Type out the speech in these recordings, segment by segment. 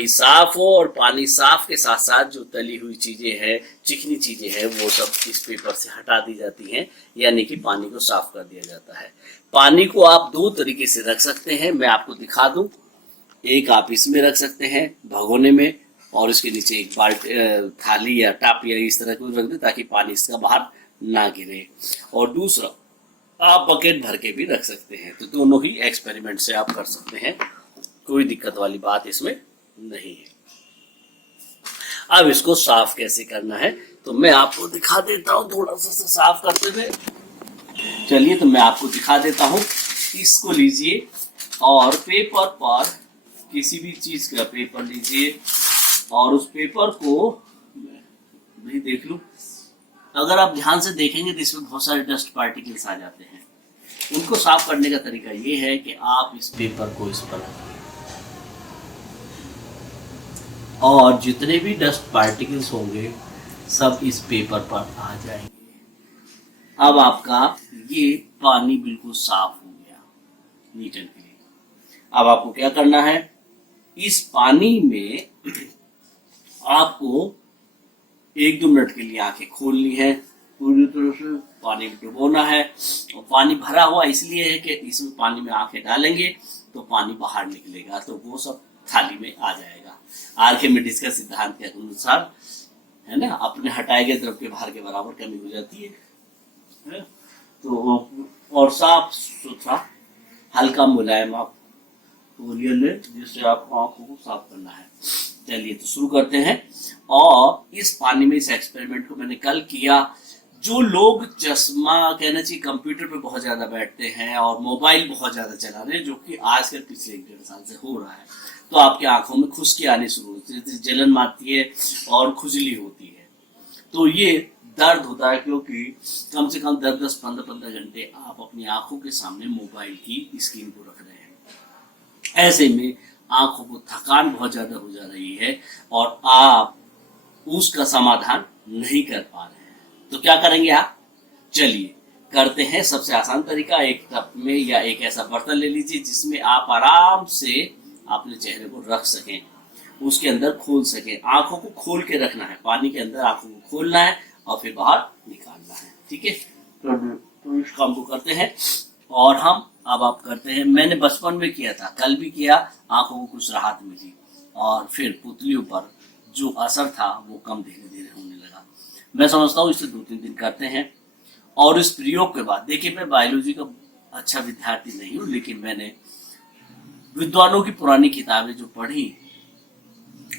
पानी साफ हो, और पानी साफ के साथ साथ जो तली हुई चीजें हैं, चिकनी चीजें हैं, वो सब इस पेपर से हटा दी जाती हैं, यानी कि पानी को साफ कर दिया जाता है। पानी को आप दो तरीके से रख सकते हैं, मैं आपको दिखा दूं। एक आप इसमें रख सकते हैं भगोने में, और इसके नीचे एक बाल्टी, थाली या टप या इस तरह को रख दें ताकि पानी इसका बाहर ना गिरे। और दूसरा, आप बकेट भर के भी रख सकते हैं। तो दोनों ही एक्सपेरिमेंट से आप कर सकते हैं, कोई दिक्कत वाली बात इसमें नहीं है। अब इसको साफ कैसे करना है तो मैं आपको दिखा देता हूं, थोड़ा सा साफ करते हुए। चलिए, तो मैं आपको दिखा देता हूं। इसको लीजिए और पेपर पर, किसी भी चीज का पेपर लीजिए, और उस पेपर को भी देख लूं। अगर आप ध्यान से देखेंगे तो इसमें बहुत सारे डस्ट पार्टिकल्स आ जाते हैं। उनको साफ करने का तरीका ये है कि आप इस पेपर को इस पर, और जितने भी डस्ट पार्टिकल्स होंगे सब इस पेपर पर आ जाएंगे। अब आपका ये पानी बिल्कुल साफ हो गया, नीट एंड क्लीन। अब आपको क्या करना है, इस पानी में आपको 1-2 मिनट के लिए आंखें खोलनी है, पूरी तरह से पानी में डुबोना है। और पानी भरा हुआ इसलिए है कि इसमें पानी में आंखें डालेंगे तो पानी बाहर निकलेगा, तो वो सब थाली में आ जाएगा। आर्किमिडीज का सिद्धांत के अनुसार, है ना, अपने हटाए गए द्रव के भार के बराबर कमी हो जाती है। तो और साफ सुथरा हल्का मुलायम आप तौलिया ले, जिससे आपको आंखों को साफ करना है। चलिए, तो शुरू करते हैं। और इस पानी में, इस एक्सपेरिमेंट को मैंने कल किया। जो लोग चश्मा, कहना चाहिए, कंप्यूटर पे बहुत ज्यादा बैठते हैं और मोबाइल बहुत ज्यादा चला रहे हैं, जो कि आजकल पिछले 1-1.5 साल से हो रहा है, तो आपकी आंखों में खुश्की आनी शुरू होती है, जलन मारती है और खुजली होती है। तो ये दर्द होता है क्योंकि कम से कम 10-10, 15-15 घंटे आप अपनी आंखों के सामने मोबाइल की स्क्रीन को रख रहे हैं। ऐसे में आंखों को थकान बहुत ज्यादा हो जा रही है और आप उसका समाधान नहीं कर पा रहे हैं। तो क्या करेंगे आप? चलिए करते हैं। सबसे आसान तरीका, एक टब में या एक ऐसा बर्तन ले लीजिए जिसमें आप आराम से अपने चेहरे को रख सकें, उसके अंदर खोल सकें। आंखों को खोल के रखना है, पानी के अंदर आंखों को खोलना है और फिर बाहर निकालना है। ठीक है, तो इस काम को करते हैं। और हम अब आप करते हैं, मैंने बचपन में किया था, कल भी किया, आंखों को कुछ राहत मिली और फिर पुतलियों पर जो असर था वो कम धीरे धीरे होने लगा। मैं समझता हूँ इसे 2-3 दिन करते हैं। और इस प्रयोग के बाद, देखिए, मैं बायोलॉजी का अच्छा विद्यार्थी नहीं हूँ, लेकिन मैंने विद्वानों की पुरानी किताबें जो पढ़ी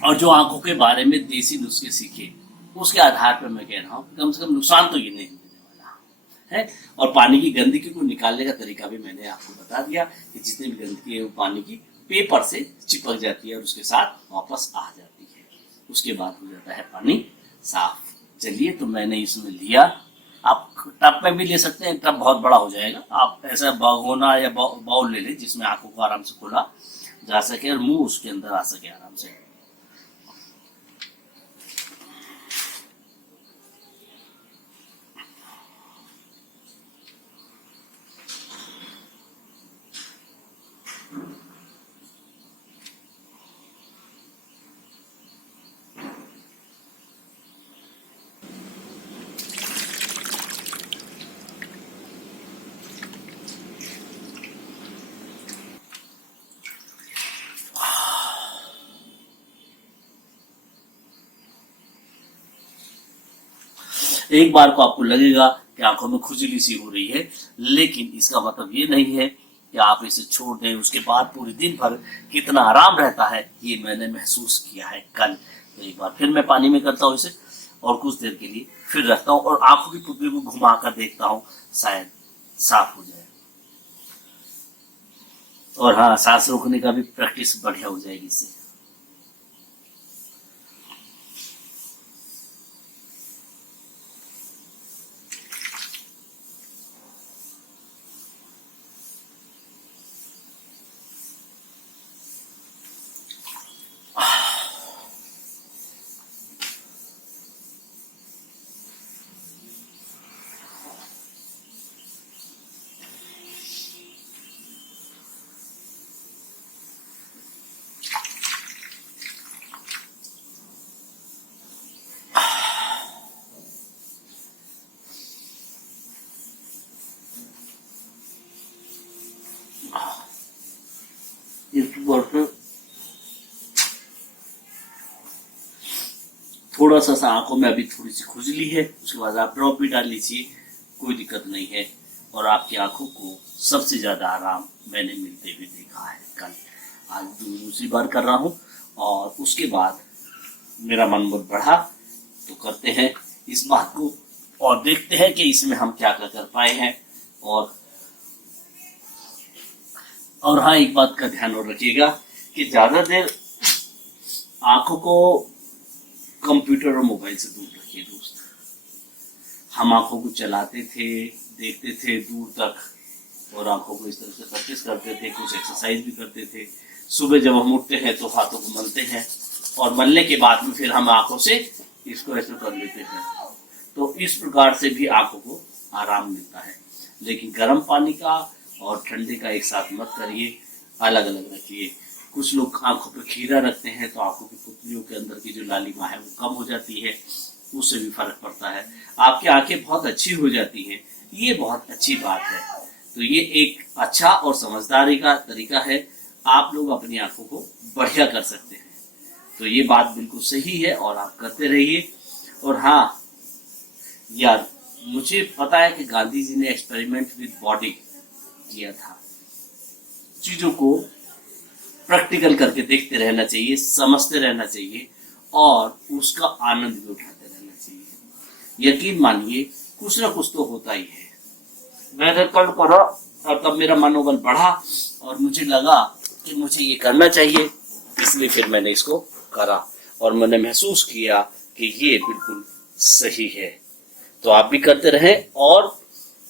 और जो आंखों के बारे में देसी नुस्खे सीखे, उसके आधार पर मैं कह रहा हूँ कम से कम नुकसान तो ये नहीं होने वाला है। और पानी की गंदगी को निकालने का तरीका भी मैंने आपको बता दिया कि जितनी भी गंदगी है वो पानी की पेपर से चिपक जाती है और उसके साथ वापस आ जाती है। उसके बाद हो जाता है पानी साफ। चलिए, तो मैंने इसमें लिया, आप टब में भी ले सकते हैं, टब बहुत बड़ा हो जाएगा। आप ऐसा भगोना या बाउल ले लें जिसमें आंखों को आराम से खोला जा सके और मुंह उसके अंदर आ सके आराम से। एक बार को आपको लगेगा कि आंखों में खुजली सी हो रही है, लेकिन इसका मतलब ये नहीं है कि आप इसे छोड़ दें। उसके बाद पूरे दिन भर कितना आराम रहता है ये मैंने महसूस किया है कल। तो एक बार फिर मैं पानी में करता हूँ इसे और कुछ देर के लिए फिर रखता हूँ और आंखों की पुतली को घुमा कर देखता हूँ, शायद साफ हो जाए। और हाँ, सांस रोकने का भी प्रैक्टिस बढ़िया हो जाएगी इससे। थोड़ा सा आंखों में अभी थोड़ी सी खुजली है, उसके बाद आप ड्रॉप भी डाल लीजिए, कोई दिक्कत नहीं है। और आपकी आंखों को सबसे ज्यादा आराम मैंने मिलते हुए देखा है कल। आज दूसरी बार कर रहा हूँ और उसके बाद मेरा मन बहुत बढ़ा, तो करते हैं इस बात को और देखते हैं कि इसमें हम क्या क्या कर पाए हैं। और हाँ, एक बात का ध्यान और रखिएगा कि ज्यादा देर आंखों को कंप्यूटर और मोबाइल से दूर रखिए दोस्त। हम आंखों को चलाते थे, देखते थे दूर तक और आंखों को इस तरह से प्रैक्टिस करते थे, कुछ एक्सरसाइज भी करते थे। सुबह जब हम उठते हैं तो हाथों को मलते हैं और मलने के बाद में फिर हम आंखों से इसको ऐसे कर लेते हैं। तो इस प्रकार से भी आंखों को आराम मिलता है। लेकिन गर्म पानी का और ठंडे का एक साथ मत करिए, अलग अलग रखिए। कुछ लोग आंखों पे खीरा रखते हैं तो आंखों की पुतलियों के अंदर की जो लालिमा है वो कम हो जाती है, उससे भी फर्क पड़ता है। आपकी आंखें बहुत अच्छी हो जाती हैं, ये बहुत अच्छी बात है। तो ये एक अच्छा और समझदारी का तरीका है, आप लोग अपनी आंखों को बढ़िया कर सकते हैं। तो ये बात बिल्कुल सही है और आप करते रहिए। और हाँ यार, मुझे पता है कि गांधी जी ने एक्सपेरिमेंट विद बॉडी किया था। चीजों को प्रैक्टिकल करके देखते रहना चाहिए, समझते रहना चाहिए और उसका आनंद भी उठाते रहना चाहिए। यकीन मानिए कुछ ना कुछ तो होता ही है। मैंने कल करा और तब मेरा मनोबल बढ़ा और मुझे लगा कि मुझे ये करना चाहिए, इसलिए फिर मैंने इसको करा और मैंने महसूस किया कि ये बिल्कुल सही है। तो आप भी करते रहें और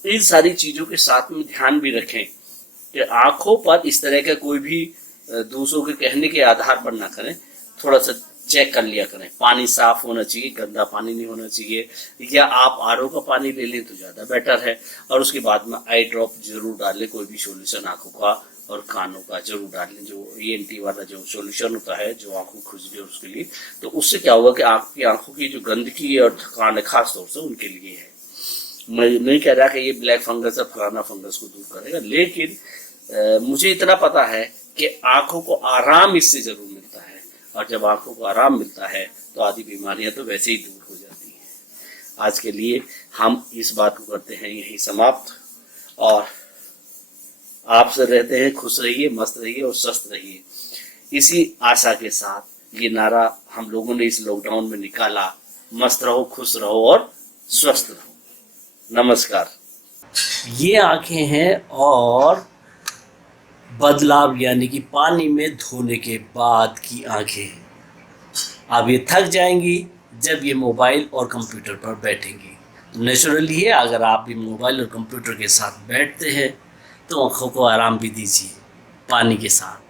इन सारी चीजों के साथ में ध्यान भी रखें कि आंखों पर इस तरह का कोई भी दूसरों के कहने के आधार पर ना करें। थोड़ा सा चेक कर लिया करें, पानी साफ होना चाहिए, गंदा पानी नहीं होना चाहिए, या आप आरओ का पानी ले लें तो ज्यादा बेटर है। और उसके बाद में आई ड्रॉप जरूर डालें, कोई भी सॉल्यूशन आंखों का और कानों का जरूर डालें, जो ENT वाला जो सॉल्यूशन होता है जो आंखों को खुजली और उसके लिए। तो उससे क्या होगा कि आपकी आंखों की जो गंदगी और थकान है खास तौर से उनके लिए है। मैं नहीं कह रहा कि ये ब्लैक फंगस और फलाना फंगस को दूर करेगा, लेकिन मुझे इतना पता है कि आंखों को आराम इससे जरूर मिलता है। और जब आंखों को आराम मिलता है तो आदि बीमारियां तो वैसे ही दूर हो जाती हैं। आज के लिए हम इस बात को करते हैं यही समाप्त और आपसे रहते हैं। खुश रहिए, मस्त रहिए और स्वस्थ रहिए। इसी आशा के साथ ये नारा हम लोगों ने इस लॉकडाउन में निकाला। मस्त रहो, खुश रहो और स्वस्थ रहो। नमस्कार। ये आंखें हैं और बदलाव यानी कि पानी में धोने के बाद की आंखें। अब ये थक जाएंगी जब ये मोबाइल और कंप्यूटर पर बैठेंगी। तो नेचुरली है, अगर आप भी मोबाइल और कंप्यूटर के साथ बैठते हैं तो आंखों को आराम भी दीजिए पानी के साथ।